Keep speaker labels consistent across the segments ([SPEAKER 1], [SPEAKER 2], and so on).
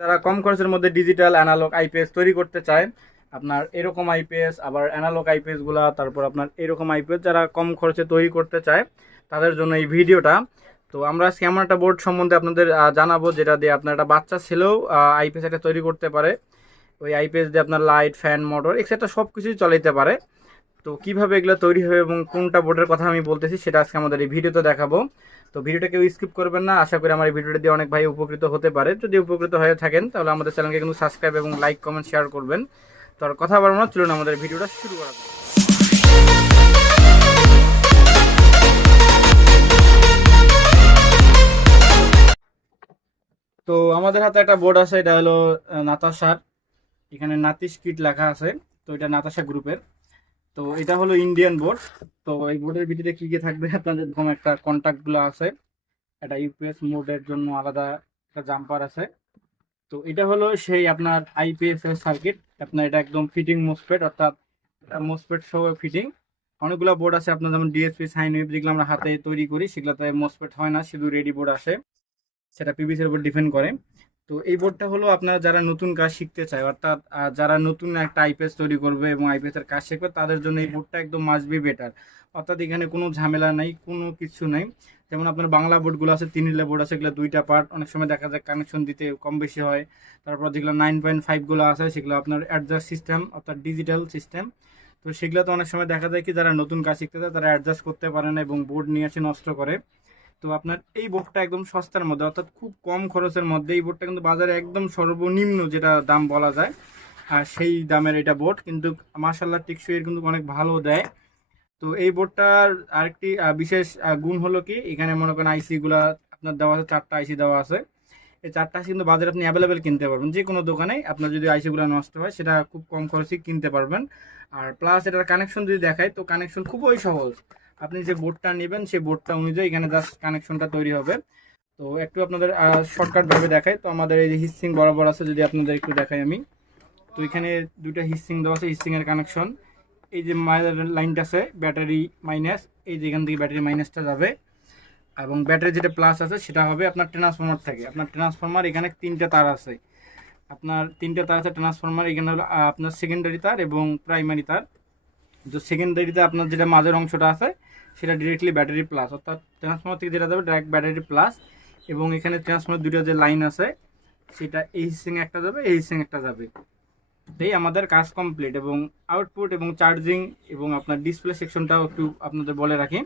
[SPEAKER 1] যারা কম খরচের মধ্যে ডিজিটাল অ্যানালগ আইপিএস তৈরি করতে চায়, আপনার এরকম আইপিএস আবার অ্যানালগ আইপিএসগুলা, তারপর আপনার এরকম আইপিএস যারা কম খরচে তৈরি করতে চায়, তাদের জন্য এই ভিডিওটা। তো আমরা আজকে এমন একটা বোর্ড সম্বন্ধে আপনাদের জানাব, যেটা দিয়ে আপনার একটা বাচ্চা ছেলেও আইপিএস একটা তৈরি করতে পারে। ওই আইপিএস দিয়ে আপনার লাইট ফ্যান মোটর এক্সেট্রা সব কিছুই চলাইতে পারে। তো কীভাবে এগুলো তৈরি হবে এবং কোনটা বোর্ডের কথা আমি বলতেছি, সেটা আজকে আমাদের এই ভিডিওতে দেখাবো। তো ভিডিওটা কেউ স্কিপ করবেন না। আশা করি আমার এই ভিডিওটা দিয়ে অনেক ভাই উপকৃত হতে পারে। যদি উপকৃত হয়ে থাকেন তাহলে আমাদের চ্যানেলকে কিন্তু সাবস্ক্রাইব এবং লাইক কমেন্ট শেয়ার করবেন। তো আর কথা বাড়ানো চলুন আমাদের ভিডিওটা শুরু করা যাক। তো আমাদের হাতে একটা বোর্ড আছে এটা হলো আহ, নাতাশার। এখানে নাতিশ কিট লেখা আছে। তো এটা নাতাশা গ্রুপের তো এটা হলো ইন্ডিয়ান বোর্ড তো এই বোর্ডের ভিতরে কি কি থাকবে? আপনাদের এরকম একটা কন্ট্যাক্টগুলো আছে। একটা ইউপিএস মোডের জন্য আলাদা একটা জাম্পার আছে। তো এটা হলো সেই আপনার আইপিএস এর সার্কিট আপনার এটা একদম ফিটিং মোসপেট অর্থাৎ মোসপেট সহ ফিটিং অনেকগুলো বোর্ড আছে, আপনার যেমন ডিএসপি সাইন ওয়েভ যেগুলো আমরা হাতে তৈরি করি, সেগুলোতে মোসপেট হয় না, শুধু রেডি বোর্ড আসে। সেটা পিভিসির উপর ডিপেন্ড করে। তো এই বোর্ডটা হলো আপনারা যারা নতুন কাজ শিখতে চায়, অর্থাৎ যারা নতুন একটা আইপিএস তৈরি করবে এবং আইপিএস এর কাজ শিখবে, তাদের জন্য এই বোর্ডটা একদম মাস্ট বি বেটার অর্থাৎ এখানে কোনো ঝামেলা নাই, কোনো কিছু নাই। যেমন আপনার বাংলা বোর্ডগুলো আছে, তিন রিলে বোর্ড আছে, এগুলো দুইটা পার্ট অনেক সময় দেখা যায় কানেকশন দিতে কম বেশি হয়। তারপর যেগুলো নাইন পয়েন্ট ফাইভগুলো আছে, সেগুলো আপনার অ্যাডজাস্ট সিস্টেম অর্থাৎ ডিজিটাল সিস্টেম তো সেগুলো তো অনেক সময় দেখা যায় কি, যারা নতুন কাজ শিখতে চায়, তারা অ্যাডজাস্ট করতে পারে না এবং বোর্ড নিয়ে এসে নষ্ট করে। তো আপনার এই বোর্ডটা একদম সস্তার মধ্যে, অর্থাৎ খুব কম খরচের মধ্যে এই বোর্ডটা কিন্তু বাজারে একদম সর্বনিম্ন যেটা দাম বলা যায় আর সেই দামের এটা বোর্ড কিন্তু মার্শাল্লাহ টিকসইয়ের কিন্তু অনেক ভালো দেয়। তো এই বোর্ডটার আরেকটি বিশেষ গুণ হলো কি, এখানে মনে করেন আইসিগুলা আপনার দেওয়া আছে, চারটা আইসি দেওয়া আছে। এই চারটা আইসি কিন্তু বাজারে আপনি অ্যাভেলেবেল কিনতে পারবেন যে কোনো দোকানে আপনার যদি আইসিগুলো নষ্ট হয়, সেটা খুব কম খরচে কিনতে পারবেন। আর প্লাস এটার কানেকশন যদি দেখায় তো কানেকশন খুবই সহজ। আপনি যে বোর্ডটা নেবেন, সেই বোর্ডটা অনুযায়ী এখানে জাস্ট কানেকশনটা তৈরি হবে। তো একটু আপনাদের শর্টকাট ভাবে দেখাই। তো আমাদের এই যে হিসিং বরাবর আছে, যদি আপনাদের একটু দেখাই আমি। তো এখানে দুইটা হিসিং দেওয়া আছে হিসিং এর কানেকশন এই যে মায়ের লাইনটা আছে ব্যাটারি মাইনাস এই যে এখান থেকে ব্যাটারি মাইনাসটা যাবে। এবং ব্যাটারি যেটা প্লাস আছে, সেটা হবে আপনার ট্রান্সফর্মার থেকে। আপনার ট্রান্সফর্মার এখানে তিনটা তার আছে। আপনার তিনটা তার আছে ট্রান্সফর্মার এখানে হলো আপনার সেকেন্ডারি তার এবং প্রাইমারি তার। তো সেকেন্ডারিতে আপনার যেটা মাঝের অংশটা আছে সেটা ডিরেক্টলি ব্যাটারি প্লাস অর্থাৎ ট্রান্সফর্মার থেকে যেটা যাবে ডাইরেক্ট ব্যাটারি প্লাস এবং এখানে ট্রান্সফর্মার দুটো যে লাইন আছে, সেটা এই হিসিং একটা যাবে, এই হিসিং একটা যাবে। এই আমাদের কাজ কমপ্লিট এবং আউটপুট এবং চার্জিং এবং আপনার ডিসপ্লে সেকশনটাও একটু আপনাদের বলে রাখি।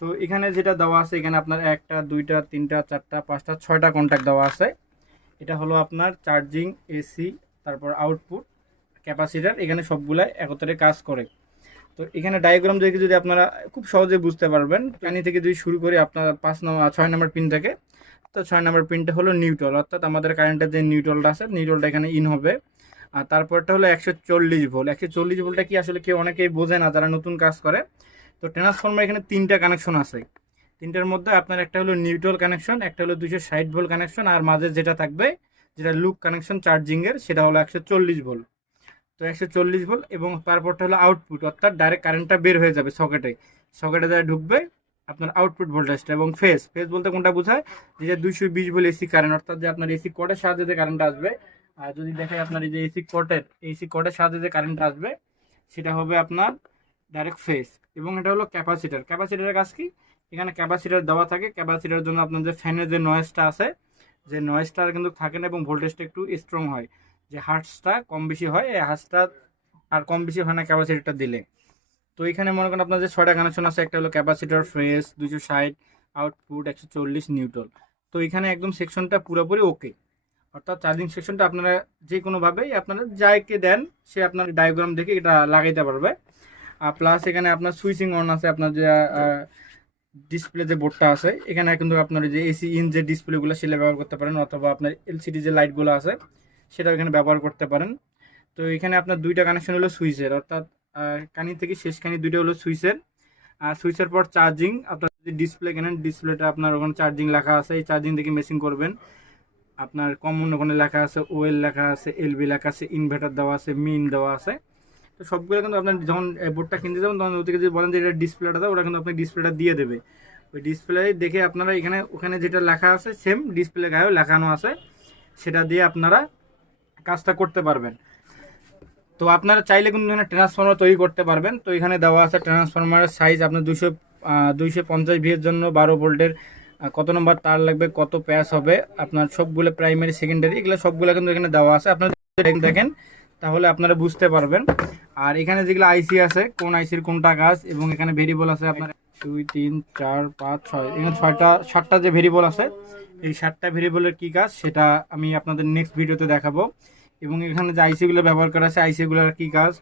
[SPEAKER 1] তো এখানে যেটা দেওয়া আছে, এখানে আপনার একটা, দুইটা, তিনটা, চারটা, পাঁচটা, ছয়টা কন্ট্যাক্ট দেওয়া আছে। এটা হলো আপনার চার্জিং এসি তারপর আউটপুট ক্যাপাসিটার এখানে সবগুলাই একত্রে কাজ করে। তো এখানে ডায়াগ্রাম দেখে যদি আপনারা খুব সহজে বুঝতে পারবেন প্যানি থেকে যদি শুরু করি আপনার পাঁচ নম্বর ছয় নম্বর পিন থেকে তো ছয় নম্বর পিনটা হলো নিউট্রাল অর্থাৎ আমাদের কারেন্টের যে নিউট্রালটা আছে নিউট্রালটা এখানে ইন হবে। আর তারপরটা হলো একশো চল্লিশ ভোল্ট একশো চল্লিশ ভোল্টটা কি আসলে কেউ অনেকেই বোঝে না যারা নতুন কাজ করে। তো ট্রান্সফর্মার এখানে তিনটা কানেকশন আছে। তিনটার মধ্যে আপনার একটা হলো নিউট্রাল কানেকশন একটা হলো দুশো ষাট ভোল্ট কানেকশন আর মাঝে যেটা থাকবে যেটা লুক কানেকশন চার্জিংয়ের সেটা হলো একশো চল্লিশ ভোল্ট তো একশো চল্লিশ ভোল্ট এবং তারপরটা হলো আউটপুট অর্থাৎ ডাইরেক্ট কারেন্টটা বের হয়ে যাবে সকেটে সকেটে যা ঢুকবে আপনার আউটপুট ভোল্টেজটা এবং ফেস ফেস বলতে কোনটা বোঝায়? যে দুইশো বিশ ভোল্ট এসি কারেন্ট অর্থাৎ যে আপনার এসি কোডের সাহায্যে যে কারেন্ট আসবে, আর যদি দেখে আপনার এই যে এসি কোডের এসি কোডের সাহায্যে যে কারেন্ট আসবে, সেটা হবে আপনার ডাইরেক্ট ফেস এবং এটা হলো ক্যাপাসিটার ক্যাপাসিটারের কাজ কি? এখানে ক্যাপাসিটার দেওয়া থাকে। ক্যাপাসিটার জন্য আপনার যে ফ্যানের যে নয়েজটা আছে, যে নয়েজটা কিন্তু থাকে না এবং ভোল্টেজটা একটু স্ট্রং হয়। যে হার্টসটা কম বেশি হয়, এই হার্টসটা আর কম বেশি হয় না, ক্যাপাসিটারটা দিলে। তো এখানে মনে করেন আপনার যে ছয়টা কানেকশন আছে, একটা হলো ক্যাপাসিটার ফ্রেস দুশো ষাট আউটপুট একশো চল্লিশ নিউট্রল তো এখানে একদম সেকশনটা পুরোপুরি ওকে অর্থাৎ চার্জিং সেকশনটা আপনারা যে কোনোভাবেই আপনারা যাইকে দেন, সে আপনার ডায়াগ্রাম দেখে এটা লাগাইতে পারবে। আর প্লাস এখানে আপনার সুইচিং অন আছে, আপনার যে ডিসপ্লে যে বোর্ডটা আছে, এখানে কিন্তু আপনার যে এসি ইন যে ডিসপ্লেগুলো সেটা ব্যবহার করতে পারেন, অথবা আপনার এলসিডি যে লাইটগুলো আছে। সেটাও এখানে ব্যবহার করতে পারেন। তো এখানে আপনার দুইটা কানেকশন হলো সুইচের, অর্থাৎ কানি থেকে শেষ কানি দুইটা হলো সুইচের। আর সুইচের পর চার্জিং আপনার যদি ডিসপ্লে কেনেন ডিসপ্লেটা আপনার ওখানে চার্জিং লেখা আছে, এই চার্জিং থেকে মেশিন করবেন। আপনার কমন ওখানে লেখা আছে ওয়েল লেখা আছে এলবি লেখা আছে ইনভার্টার দেওয়া আছে মিন দেওয়া আছে। তো সবগুলো কিন্তু আপনার যখন বোর্ডটা কিনতে যাবেন, তখন ওদেরকে যদি বলেন যে এটা ডিসপ্লেটা দাও, ওরা কিন্তু আপনাকে ডিসপ্লেটা দিয়ে দেবে। ওই ডিসপ্লে দেখে আপনারা এখানে, ওখানে যেটা লেখা আছে সেম ডিসপ্লে গায়েও লেখানো আছে। সেটা দিয়ে আপনারা কাজটা করতে পারবেন। তো আপনারা চাইলে কিন্তু এখানে ট্রান্সফর্মার তৈরি করতে পারবেন। তো এখানে দেওয়া আছে ট্রান্সফর্মারের সাইজ আপনার দুশো দুইশো পঞ্চাশ ভিএর জন্য বারো ভোল্টের কত নম্বর তার লাগবে, কত প্যাস হবে, আপনার সবগুলো প্রাইমারি সেকেন্ডারি এগুলো সবগুলো কিন্তু এখানে দেওয়া আছে। আপনারা দেখেন তাহলে আপনারা বুঝতে পারবেন। আর এখানে যেগুলো আইসি আছে, কোন আইসির কোনটা কাজ, এবং এখানে ভেরিয়েবল আছে আপনার দুই, তিন, চার, পাঁচ, ছয়, এখানে ছয়টা, সাতটা যে ভেরিয়েবল আছে, এই সাতটা ভেরিয়েবলের কী কাজ, সেটা আমি আপনাদের নেক্সট ভিডিওতে দেখাবো। এবং এখানে যে আইসিগুলো ব্যবহার করা আছে আইসিগুলোর কী কাজ,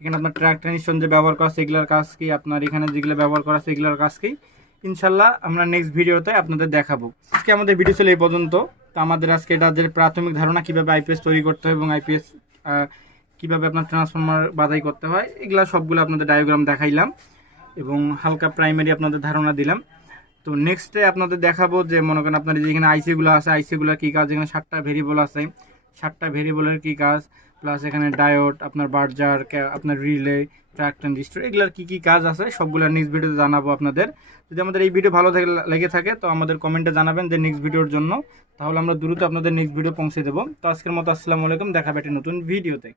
[SPEAKER 1] এখানে আপনার ট্র্যাক ট্রানজিশন যে ব্যবহার করা আছে, এগুলোর কাজ কি, আপনার এখানে যেগুলো ব্যবহার করা আছে, এগুলোর কাজ কি, ইনশাল্লাহ আমরা নেক্সট ভিডিওতে আপনাদের দেখাবো। আজকে আমাদের ভিডিও ছিল এই পর্যন্ত। তো আমাদের আজকে এটা যে প্রাথমিক ধারণা, কীভাবে আইপিএস তৈরি করতে হয় এবং আইপিএস কীভাবে আপনার ট্রান্সফর্মার বাধাই করতে হয়, এগুলো সবগুলো আপনাদের ডায়োগ্রাম দেখাইলাম। এবং হালকা প্রাইমারি আপনাদের ধারণা দিলাম। তো নেক্সটে আপনাদের দেখাবো যে মনে করেন আপনার যেখানে আইসিগুলো আছে আইসিগুলোর কী কাজ? এখানে সাতটা ভেরিয়েবল আছে। সাতটা ভেরিয়েবলের কী কাজ? প্লাস এখানে ডায়োড আপনার বার্জার আপনার রিলে ট্র্যাক ট্রানজিস্টর এগুলোর কী কী কাজ আছে? সবগুলো নেক্সট ভিডিওতে জানাব আপনাদের। যদি আমাদের এই ভিডিও ভালো লেগে থাকে, তো আমাদের কমেন্টে জানাবেন যে নেক্সট ভিডিওর জন্য। তাহলে আমরা দ্রুত আপনাদের নেক্সট ভিডিও পৌঁছে দেবো। তো আজকের মতো আসসালামু আলাইকুম, দেখা বেটে নতুন ভিডিওতে